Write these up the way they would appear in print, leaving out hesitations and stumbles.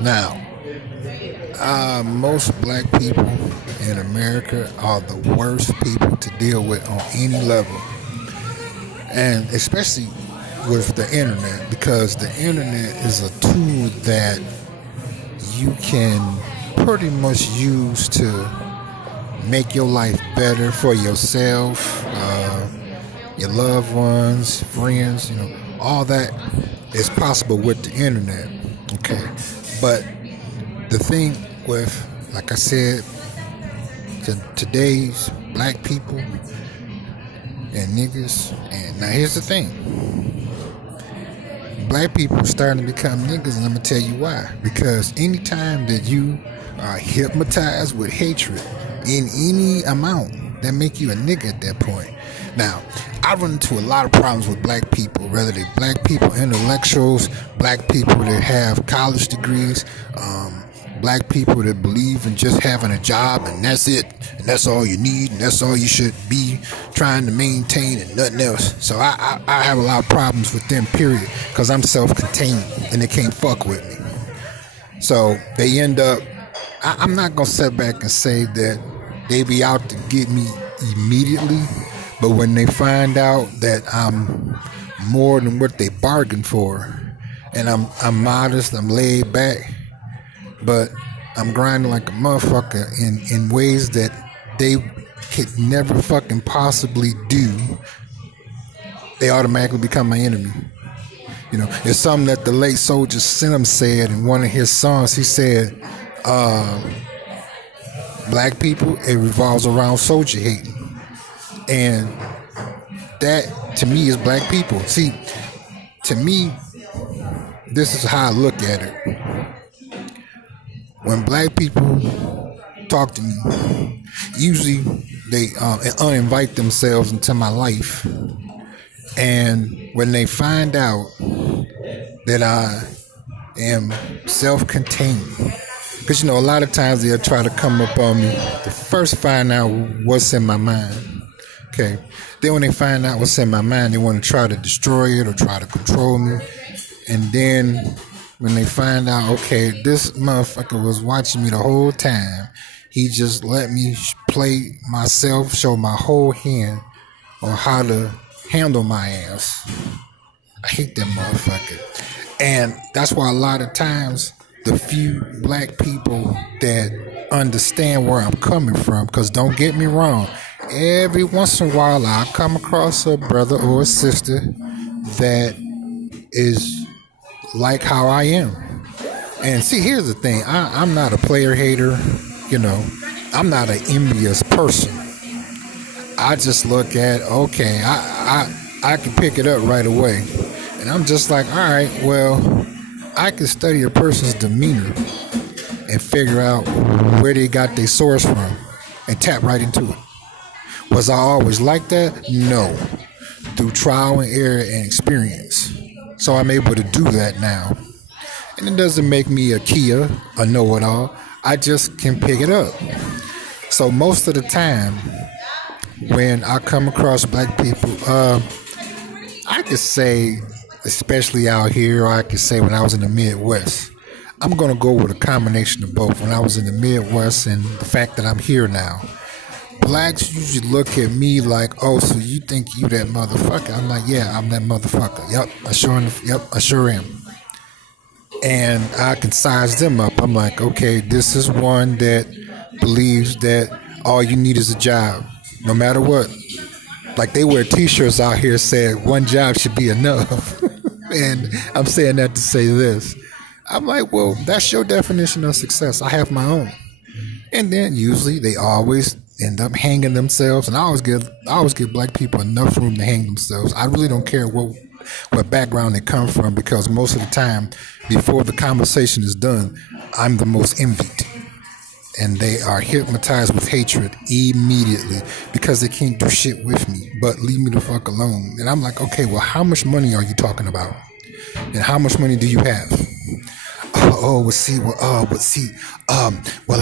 Now, most black people in America are the worst people to deal with on any level, and especially with the internet, because the internet is a tool that you can pretty much use to make your life better for yourself, your loved ones, friends, all that is possible with the internet. Okay. But the thing with, like I said, today's black people and niggas, and now here's the thing. Black people are starting to become niggas, and I'm going to tell you why. Because anytime that you are hypnotized with hatred in any amount, that make you a nigga at that point. Now, I run into a lot of problems with black people, whether they're black people, intellectuals, black people that have college degrees, black people that believe in just having a job and that's it, and that's all you need, and that's all you should be trying to maintain and nothing else. So I have a lot of problems with them, period, because I'm self-contained and they can't fuck with me. So they end up, I'm not going to sit back and say that they be out to get me immediately, but when they find out that I'm more than what they bargained for, and I'm modest, I'm laid back, but I'm grinding like a motherfucker in ways that they could never fucking possibly do, they automatically become my enemy. It's something that the late Soldier Slim said in one of his songs. He said, black people, it revolves around soldier hating. And that, to me, is black people. See, to me, this is how I look at it. When black people talk to me, usually they uninvite themselves into my life. And when they find out that I am self-contained, because, a lot of times they'll try to come up on me to first find out what's in my mind. Okay. Then when they find out what's in my mind, they want to try to destroy it or try to control me. And then when they find out, okay, this motherfucker was watching me the whole time, he just let me play myself, show my whole hand on how to handle my ass. I hate that motherfucker. And that's why a lot of times the few black people that understand where I'm coming from, because don't get me wrong, every once in a while I come across a brother or a sister that is like how I am. And see, here's the thing, I'm not a player hater, I'm not an envious person. I just look at, okay, I can pick it up right away. And I'm just like, all right, well, I can study a person's demeanor and figure out where they got their source from and tap right into it. Was I always like that? No. Through trial and error and experience. So I'm able to do that now. And it doesn't make me a Kia, a know-it-all. I just can pick it up. So most of the time, when I come across black people, I could say, especially out here, or I could say when I was in the Midwest, I'm going to go with a combination of both. When I was in the Midwest and the fact that I'm here now, blacks usually look at me like, oh, so you think you that motherfucker? I'm like, yeah, I'm that motherfucker. Yep, I sure am. And I can size them up. I'm like, okay, this is one that believes that all you need is a job, no matter what. Like they wear t-shirts out here saying one job should be enough. And I'm saying that to say this. I'm like, well, that's your definition of success. I have my own. And then usually they always end up hanging themselves. And I always give black people enough room to hang themselves. I really don't care what background they come from, because most of the time, before the conversation is done, I'm the most envied. And they are hypnotized with hatred immediately because they can't do shit with me, but leave me the fuck alone. And I'm like, okay, well, how much money are you talking about? And how much money do you have? Well,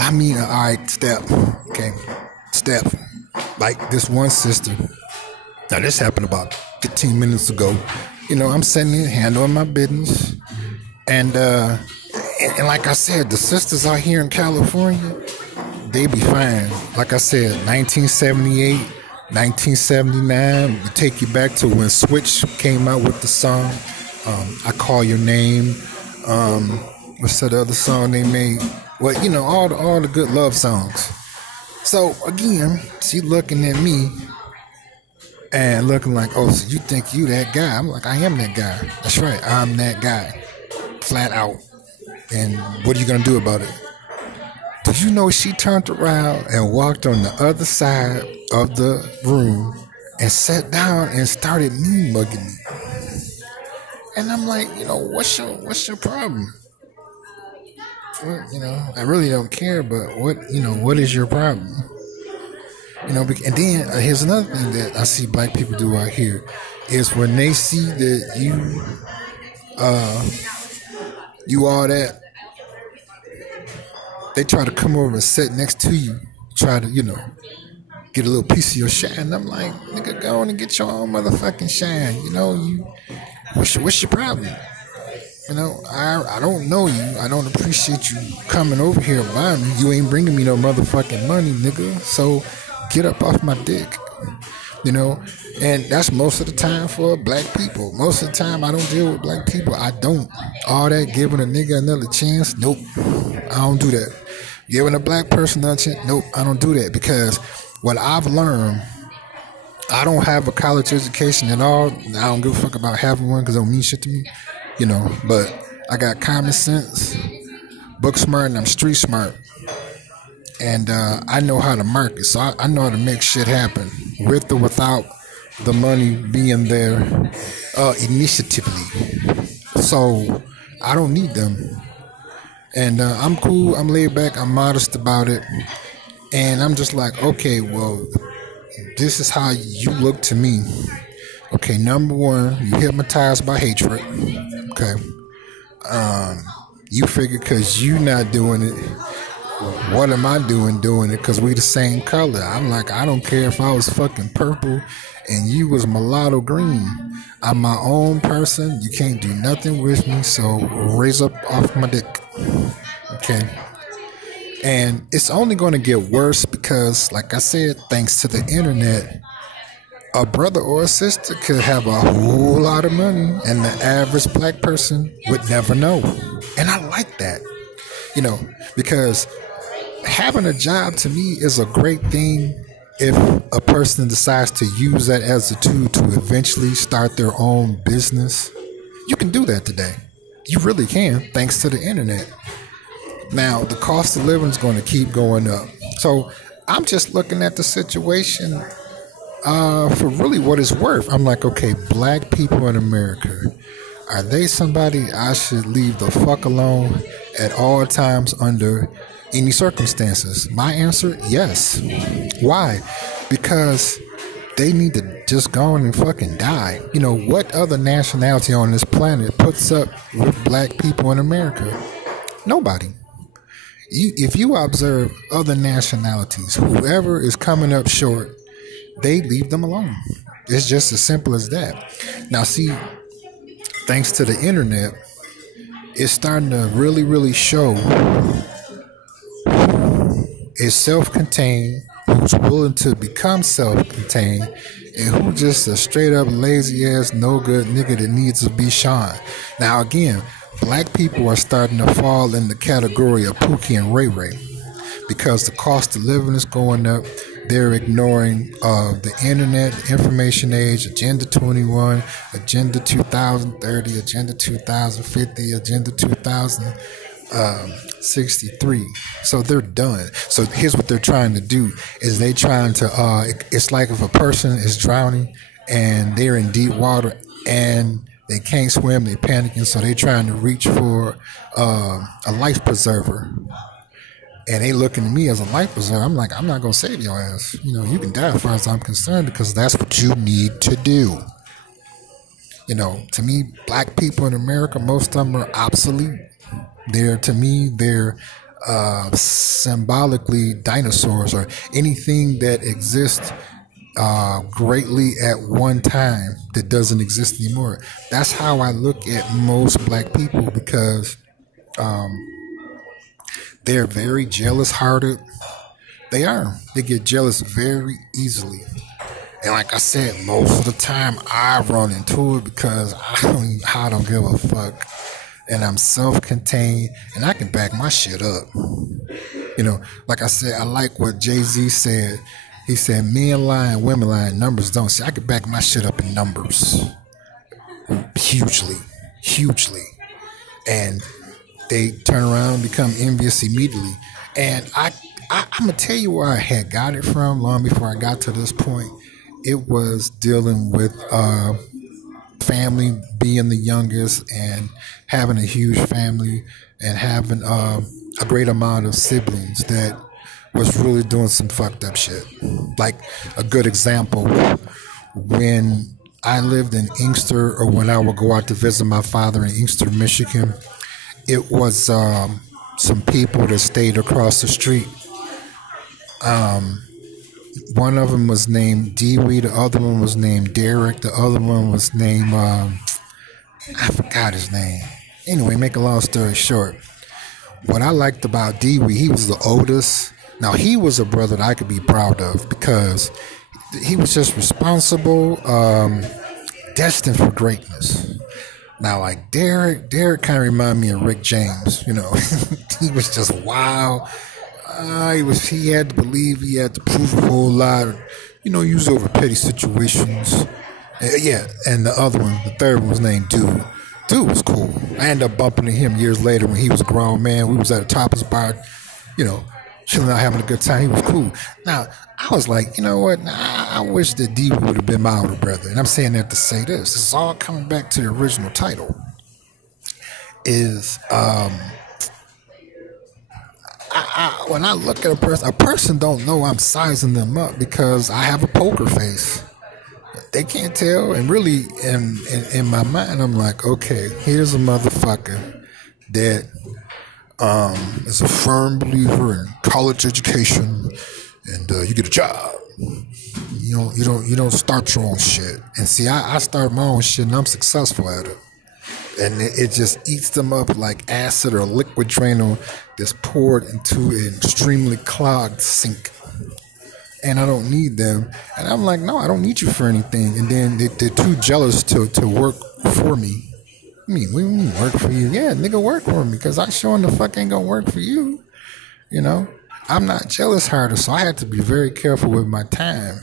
I mean, all right, Step. Like this one sister. Now, this happened about 15 minutes ago. I'm sitting here handling my business. And And like I said, the sisters out here in California, they be fine. Like I said, 1978, 1979, take you back to when Switch came out with the song, I Call Your Name. What's that other song they made? Well, you know, all the good love songs. So again, she looking at me and looking like, oh, so you think you that guy? I'm like, I am that guy. That's right, I'm that guy, flat out. And what are you gonna do about it? Did you know she turned around and walked on the other side of the room and sat down and started mean mugging me? And I'm like, you know, what's your problem? Well, you know, I really don't care, but what is your problem? You know, and then here's another thing that I see black people do out here is when they see that you all that, they try to come over and sit next to you, try to, you know, get a little piece of your shine. And I'm like, nigga, go on and get your own motherfucking shine. You know, what's your problem? You know, I don't know you. I don't appreciate you coming over here buying me. You ain't bringing me no motherfucking money, nigga. So get up off my dick. You know, and that's most of the time for black people. Most of the time I don't deal with black people. I don't. All that giving a nigga another chance, nope. I don't do that. Giving a black person another chance, nope. I don't do that because what I've learned, I don't have a college education at all. I don't give a fuck about having one because it don't mean shit to me. You know, but I got common sense, book smart, and I'm street smart. And I know how to market, so I know how to make shit happen with or without the money being there initiatively. So I don't need them. And I'm cool, I'm laid back, I'm modest about it. And I'm just like, okay, well, this is how you look to me. Okay, number one, you hypnotized by hatred. Okay. You figure because you not doing it, what am I doing it? Because we the same color. I'm like, I don't care if I was fucking purple and you was mulatto green. I'm my own person. You can't do nothing with me. So raise up off my dick. Okay. And it's only going to get worse because, like I said, thanks to the internet, a brother or a sister could have a whole lot of money and the average black person would never know. And I like that, you know, because having a job to me is a great thing if a person decides to use that as a tool to eventually start their own business. You can do that today. You really can, thanks to the internet. Now, the cost of living is going to keep going up. So I'm just looking at the situation for really what it's worth. I'm like, okay, black people in America, are they somebody I should leave the fuck alone at all times under any circumstances? My answer, yes. Why? Because they need to just go on and fucking die. You know, what other nationality on this planet puts up with black people in America? Nobody. If you observe other nationalities, whoever is coming up short, they leave them alone. It's just as simple as that. Now, see, thanks to the internet, it's starting to really, really show who is self-contained, who's willing to become self-contained, and who just a straight-up lazy-ass, no-good nigga that needs to be shined. Now, again, black people are starting to fall in the category of Pookie and Ray Ray because the cost of living is going up. They're ignoring the internet, the information age, Agenda 21, Agenda 2030, Agenda 2050, Agenda 2063. So they're done. So here's what they're trying to do is they trying to, it's like if a person is drowning and they're in deep water and they can't swim, they're panicking, so they're trying to reach for a life preserver. And they looking at me as a life preserver. I'm like, I'm not going to save your ass. You know, you can die as far as I'm concerned because that's what you need to do. You know, to me, black people in America, most of them are obsolete. To me, they're symbolically dinosaurs or anything that exists greatly at one time that doesn't exist anymore. That's how I look at most black people because They're very jealous hearted. They are. They get jealous very easily. And like I said, most of the time I run into it because I don't give a fuck. And I'm self-contained and I can back my shit up. You know, like I said, I like what Jay-Z said. He said, men lie and women lie and numbers don't. See, I can back my shit up in numbers. Hugely. Hugely. And they turn around and become envious immediately. And I'm going to tell you where I had got it from long before I got to this point. It was dealing with family, being the youngest and having a huge family and having a great amount of siblings that was really doing some fucked up shit. Like a good example, when I lived in Inkster, or when I would go out to visit my father in Inkster, Michigan, it was some people that stayed across the street. One of them was named Dewey, the other one was named Derek, the other one was named, I forgot his name. Anyway, make a long story short, what I liked about Dewey, he was the oldest. Now, he was a brother that I could be proud of because he was just responsible, destined for greatness. Now, like Derek kind of reminded me of Rick James, you know. He was just wild. He had to believe, he had to prove a whole lot. You know, usually over petty situations. And the other one, the third one was named Dude. Dude was cool. I ended up bumping into him years later when he was a grown man. We was at a tapas bar, you know, chilling out, having a good time. He was cool. Now, I was like, you know what? I wish that D would have been my older brother. And I'm saying that to say this. This is all coming back to the original title. When I look at a person don't know I'm sizing them up because I have a poker face. They can't tell. And really, in my mind, I'm like, okay, here's a motherfucker that is a firm believer in college education, and you get a job. You don't start your own shit. And see, I start my own shit, and I'm successful at it. And it just eats them up like acid or liquid Drano that's poured into an extremely clogged sink. And I don't need them. And I'm like, no, I don't need you for anything. And then they're too jealous to work for me. I mean, we work for you. Yeah, nigga, work for me because I sure the fuck ain't gonna work for you. You know, I'm not jealous harder, so I had to be very careful with my time.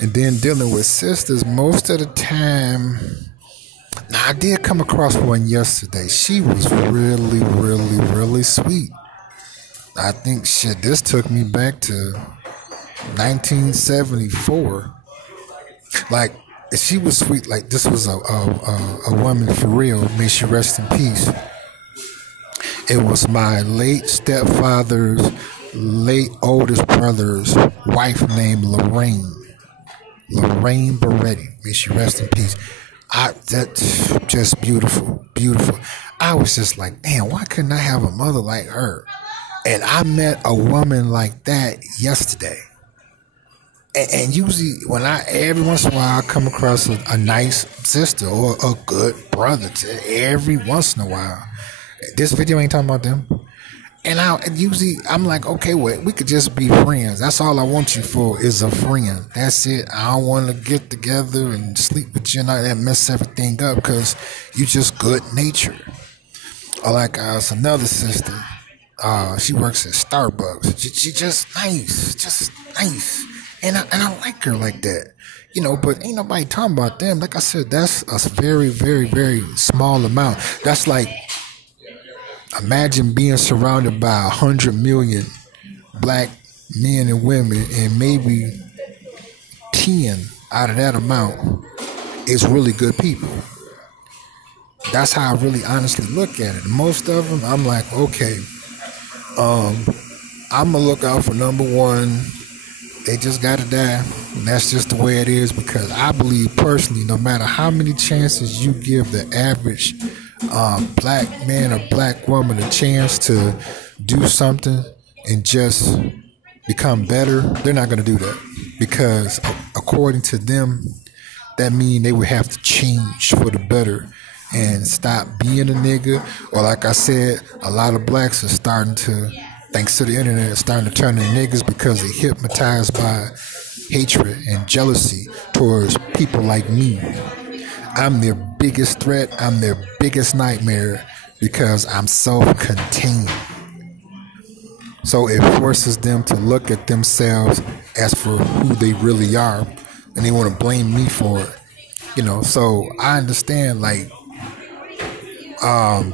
And then dealing with sisters, most of the time. Now, I did come across one yesterday. She was really, really, really sweet. I think, this took me back to 1974. Like, she was sweet. Like, this was a woman for real. May she rest in peace. It was my late stepfather's late oldest brother's wife named Lorraine Beretti. May she rest in peace. That's just beautiful. I was just like, damn, why couldn't I have a mother like her? And I met a woman like that yesterday. And usually, every once in a while, I come across a nice sister or a good brother. Every once in a while, this video ain't talking about them. And I'm like, okay, well, we could just be friends. That's all I want you for is a friend. That's it. I don't want to get together and sleep with you and all that, mess everything up because you just good natured. Or like it's another sister. She works at Starbucks. She just nice. And I like her like that. You know, but ain't nobody talking about them. Like I said, that's a very, very, very small amount. That's like, imagine being surrounded by 100 million black men and women, and maybe 10 out of that amount is really good people. That's how I really honestly look at it. Most of them, I'm like, okay, I'm gonna look out for number one. They just gotta die, and that's just the way it is. Because I believe personally, no matter how many chances you give the average black man or black woman a chance to do something and just become better, they're not going to do that, because according to them, that means they would have to change for the better. and stop being a nigga. Or like I said, a lot of blacks are starting to, thanks to the internet, starting to turn into niggas because they're hypnotized by hatred and jealousy towards people like me. I'm their biggest threat. I'm their biggest nightmare because I'm self-contained. So it forces them to look at themselves as for who they really are, and they want to blame me for it. You know, so I understand, like,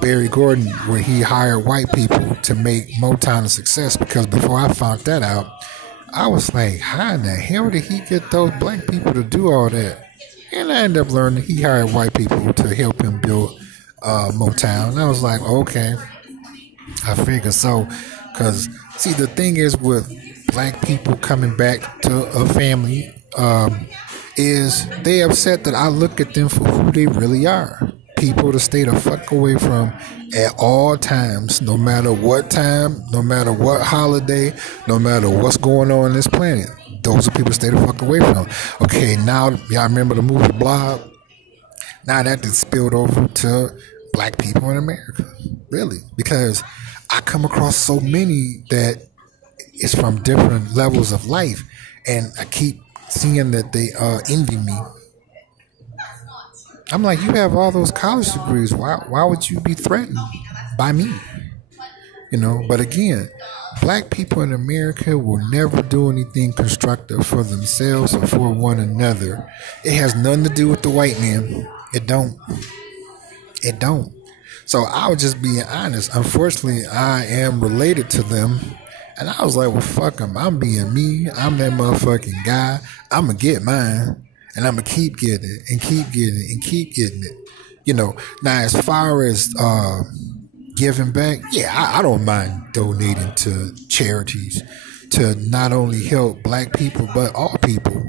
Barry Gordy, where he hired white people to make Motown a success, because before I found that out, I was like, how in the hell did he get those black people to do all that? And I ended up learning he hired white people to help him build Motown. And I was like, okay, I figured so. Because, see, the thing is with black people coming back to a family, is they upset that I look at them for who they really are. People to stay the fuck away from at all times, no matter what time, no matter what holiday, no matter what's going on this planet. Those are people to stay the fuck away from. Okay, now, y'all remember the movie Blob? Now that just spilled over to black people in America. Really. Because I come across so many that it's from different levels of life, and I keep seeing that they envy me. I'm like, you have all those college degrees. Why would you be threatened by me? You know, but again, black people in America will never do anything constructive for themselves or for one another. It has nothing to do with the white man. It don't. It don't. So I was just being honest. Unfortunately, I am related to them. And I was like, well, fuck them. I'm being me. I'm that motherfucking guy. I'm going to get mine. And I'm going to keep getting it and keep getting it and keep getting it. You know, now as far as giving back, yeah, I don't mind donating to charities to not only help black people, but all people.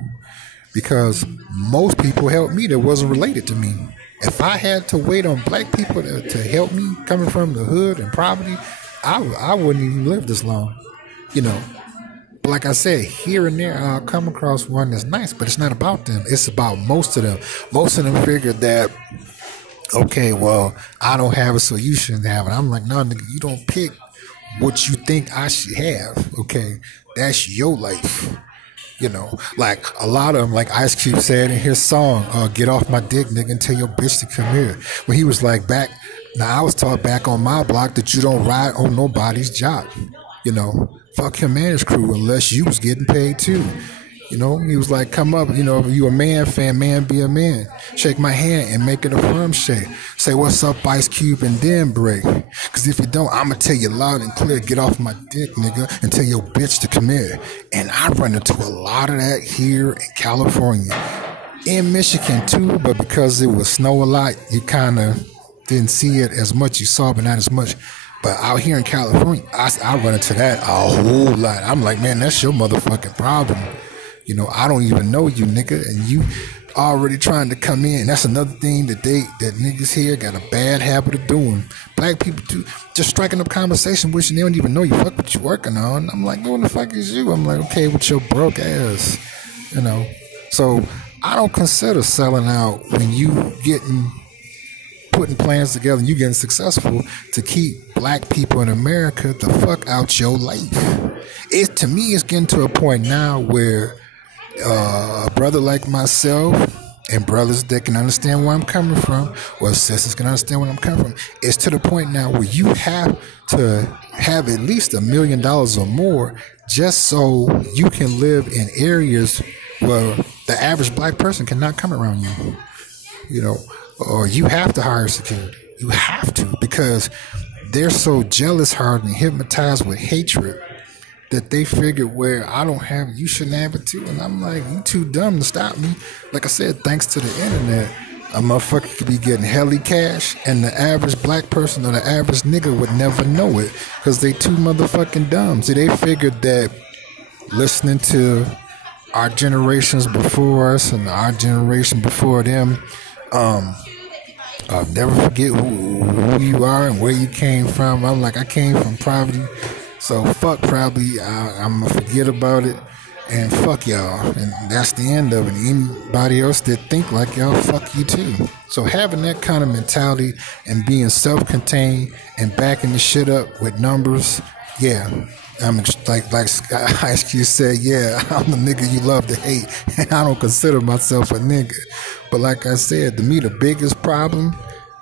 Because most people helped me that wasn't related to me. If I had to wait on black people to help me coming from the hood and poverty, I wouldn't even live this long. You know, like I said, here and there I'll come across one that's nice, but it's not about them. It's about most of them. Most of them figured that, okay, well, I don't have it, so you shouldn't have it. I'm like, no, nigga, you don't pick what you think I should have, okay? That's your life. You know, like a lot of them, like Ice Cube said in his song, get off my dick, nigga, and tell your bitch to come here. When he was like now I was taught back on my block that you don't ride on nobody's job. You know, fuck him and his crew unless you was getting paid too. You know, he was like, come up, you know, if you a man fan, man be a man. Shake my hand and make it a firm shake. Say, what's up, Ice Cube, and then break. Because if you don't, I'm going to tell you loud and clear, get off my dick, nigga, and tell your bitch to come here. And I run into a lot of that here in California. In Michigan, too, but because it was snow a lot, you kind of didn't see it as much. You saw, but not as much. But out here in California, I run into that a whole lot. I'm like, man, that's your motherfucking problem. You know, I don't even know you, nigga, and you already trying to come in. That's another thing that niggas here got a bad habit of doing. Black people do, just striking up conversation with you. They don't even know you. Fuck what you working on. I'm like, who the fuck is you? I'm like, okay, with your broke ass, you know. So I don't consider selling out when you putting plans together and you getting successful to keep black people in America the fuck out your life. To me, it's getting to a point now where a brother like myself and brothers that can understand where I'm coming from, or sisters can understand where I'm coming from, it's to the point now where you have to have at least $1 million or more just so you can live in areas where the average black person cannot come around you. You know, or you have to hire security. You have to, because they're so jealous, hardened, and hypnotized with hatred that they figured where I don't have it, you shouldn't have it too. And I'm like, you too dumb to stop me. Like I said, thanks to the internet, a motherfucker could be getting hella cash, and the average black person or the average nigga would never know it because they too motherfucking dumb. See, they figured that listening to our generations before us and our generation before them, I'll never forget who you are and where you came from. I'm like, I came from poverty. So fuck probably, I'm going to forget about it. And fuck y'all. And that's the end of it. Anybody else that think like y'all, fuck you too. So having that kind of mentality and being self-contained and backing the shit up with numbers, yeah. I'm like Ice Cube said, yeah, I'm the nigga you love to hate, and I don't consider myself a nigga. But like I said, to me, the biggest problem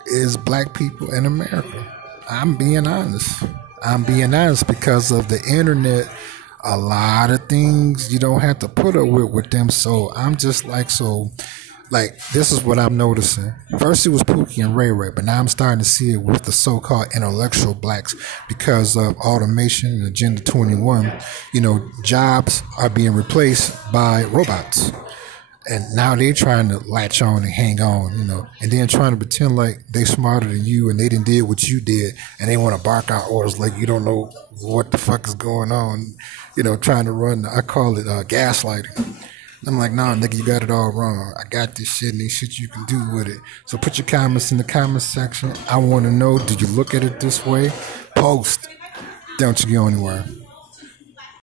is black people in America. I'm being honest. I'm being honest because of the internet. A lot of things you don't have to put up with them. So I'm just like this is what I'm noticing. First it was Pookie and Ray Ray, but now I'm starting to see it with the so-called intellectual blacks because of automation and Agenda 21. Jobs are being replaced by robots. And now they trying to latch on and hang on, and then trying to pretend like they smarter than you and they didn't did what you did, and they want to bark out orders like you don't know what the fuck is going on, trying to run, I call it gaslighting. I'm like, nah, nigga, you got it all wrong. I got this shit and this shit you can do with it. So put your comments in the comments section. I want to know, did you look at it this way? Post. Don't you go anywhere.